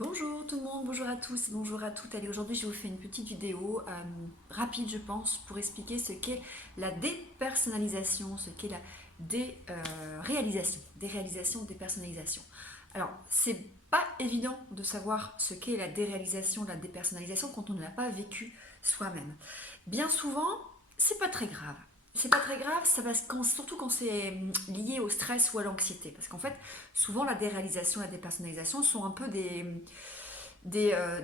Bonjour tout le monde, bonjour à tous, bonjour à toutes. Allez, aujourd'hui je vous fais une petite vidéo rapide je pense pour expliquer ce qu'est la dépersonnalisation, ce qu'est la déréalisation, dépersonnalisation. Alors, c'est pas évident de savoir ce qu'est la déréalisation, la dépersonnalisation quand on ne l'a pas vécu soi-même. Bien souvent, c'est pas très grave. C'est pas très grave, ça va, surtout quand c'est lié au stress ou à l'anxiété. Parce qu'en fait, souvent la déréalisation, la dépersonnalisation sont un peu des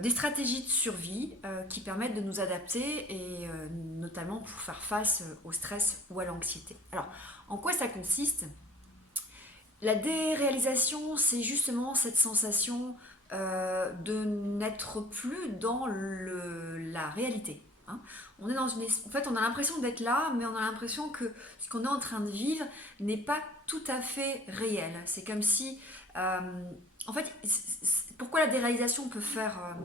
stratégies de survie qui permettent de nous adapter et notamment pour faire face au stress ou à l'anxiété. Alors, en quoi ça consiste? La déréalisation, c'est justement cette sensation de n'être plus dans la réalité. Hein. On est dans en fait, on a l'impression d'être là, mais on a l'impression que ce qu'on est en train de vivre n'est pas tout à fait réel. C'est comme si, en fait, pourquoi la déréalisation peut faire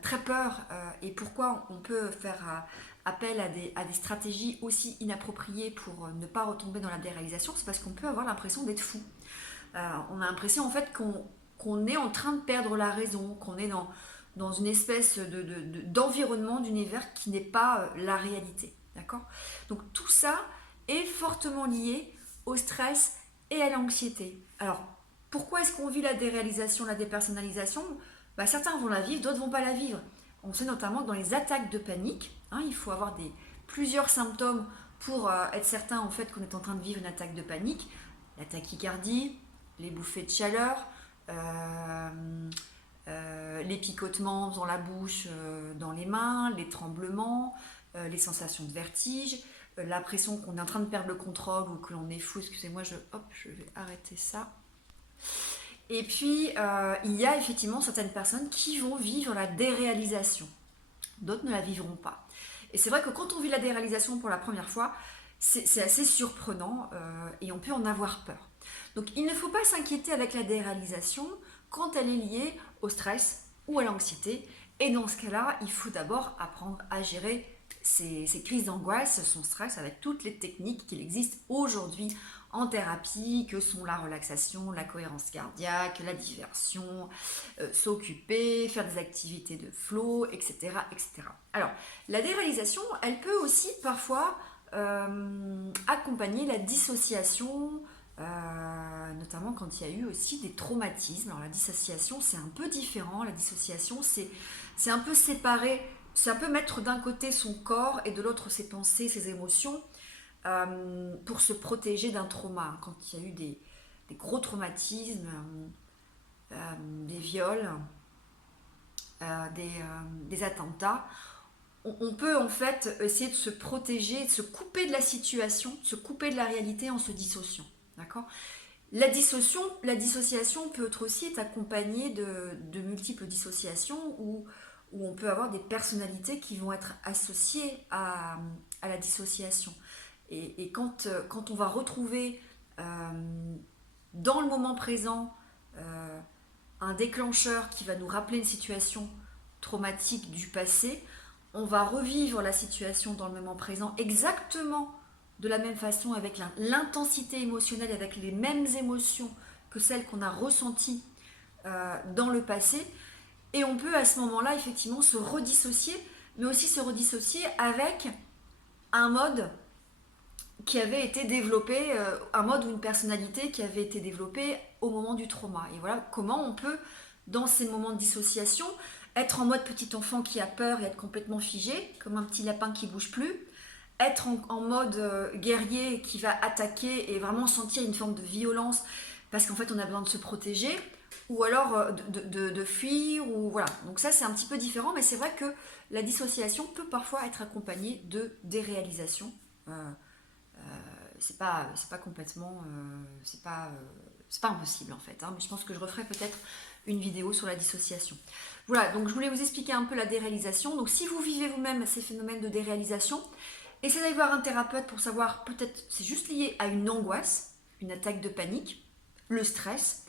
très peur et pourquoi on peut faire appel à des stratégies aussi inappropriées pour ne pas retomber dans la déréalisation, c'est parce qu'on peut avoir l'impression d'être fou. On a l'impression en fait qu'on est en train de perdre la raison, qu'on est dans une espèce d'environnement, d'univers qui n'est pas la réalité. D'accord? Donc tout ça est fortement lié au stress et à l'anxiété. Alors, pourquoi est-ce qu'on vit la déréalisation, la dépersonnalisation? Certains vont la vivre, d'autres vont pas la vivre. On sait notamment que dans les attaques de panique, hein, il faut avoir plusieurs symptômes pour être certain en fait qu'on est en train de vivre une attaque de panique. La tachycardie, les bouffées de chaleur, les picotements dans la bouche, dans les mains, les tremblements, les sensations de vertige, l'impression qu'on est en train de perdre le contrôle ou que l'on est fou. Excusez-moi, je vais arrêter ça. Et puis, il y a effectivement certaines personnes qui vont vivre la déréalisation. D'autres ne la vivront pas. Et c'est vrai que quand on vit la déréalisation pour la première fois, c'est assez surprenant et on peut en avoir peur. Donc il ne faut pas s'inquiéter avec la déréalisation quand elle est liée au stress ou à l'anxiété. Et dans ce cas-là, il faut d'abord apprendre à gérer ces crises d'angoisse, son stress avec toutes les techniques qu'il existe aujourd'hui en thérapie, que sont la relaxation, la cohérence cardiaque, la diversion, s'occuper, faire des activités de flow, etc., etc. Alors, la déréalisation, elle peut aussi parfois accompagner la dissociation, notamment quand il y a eu aussi des traumatismes. Alors la dissociation, c'est un peu différent. La dissociation, c'est un peu séparé, c'est un peu mettre d'un côté son corps et de l'autre ses pensées, ses émotions, pour se protéger d'un trauma. Quand il y a eu des gros traumatismes, des viols, des attentats, on peut en fait essayer de se protéger, de se couper de la situation, de se couper de la réalité en se dissociant. D'accord? La dissociation peut aussi être accompagnée de multiples dissociations où on peut avoir des personnalités qui vont être associées à la dissociation. Et quand on va retrouver dans le moment présent un déclencheur qui va nous rappeler une situation traumatique du passé, on va revivre la situation dans le moment présent exactement de la même façon, avec l'intensité émotionnelle, avec les mêmes émotions que celles qu'on a ressenties dans le passé. Et on peut à ce moment-là effectivement se redissocier, mais aussi se redissocier avec un mode qui avait été développé, un mode ou une personnalité qui avait été développée au moment du trauma. Et voilà comment on peut, dans ces moments de dissociation, être en mode petit enfant qui a peur et être complètement figé, comme un petit lapin qui bouge plus, être en mode guerrier qui va attaquer et vraiment sentir une forme de violence parce qu'en fait on a besoin de se protéger, ou alors de fuir, ou voilà. Donc ça c'est un petit peu différent, mais c'est vrai que la dissociation peut parfois être accompagnée de déréalisation. C'est pas complètement, c'est pas impossible en fait, hein, mais je pense que je referai peut-être une vidéo sur la dissociation. Voilà, donc je voulais vous expliquer un peu la déréalisation. Donc si vous vivez vous-même ces phénomènes de déréalisation, essayez d'aller voir un thérapeute pour savoir, peut-être c'est juste lié à une angoisse, une attaque de panique, le stress,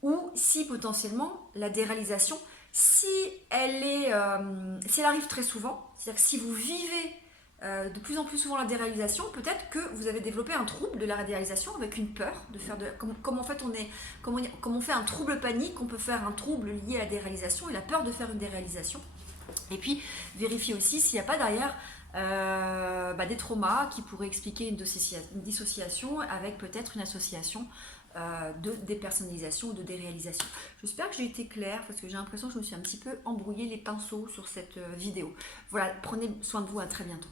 ou si potentiellement la déréalisation, si elle arrive très souvent, c'est-à-dire que si vous vivez de plus en plus souvent la déréalisation, peut-être que vous avez développé un trouble de la déréalisation avec une peur de faire de... Comme en fait comme on fait un trouble panique, on peut faire un trouble lié à la déréalisation et la peur de faire une déréalisation. Et puis, vérifiez aussi s'il n'y a pas derrière des traumas qui pourraient expliquer une dissociation avec peut-être une association de dépersonnalisation ou de déréalisation. J'espère que j'ai été claire parce que j'ai l'impression que je me suis un petit peu embrouillé les pinceaux sur cette vidéo. Voilà, prenez soin de vous, à très bientôt.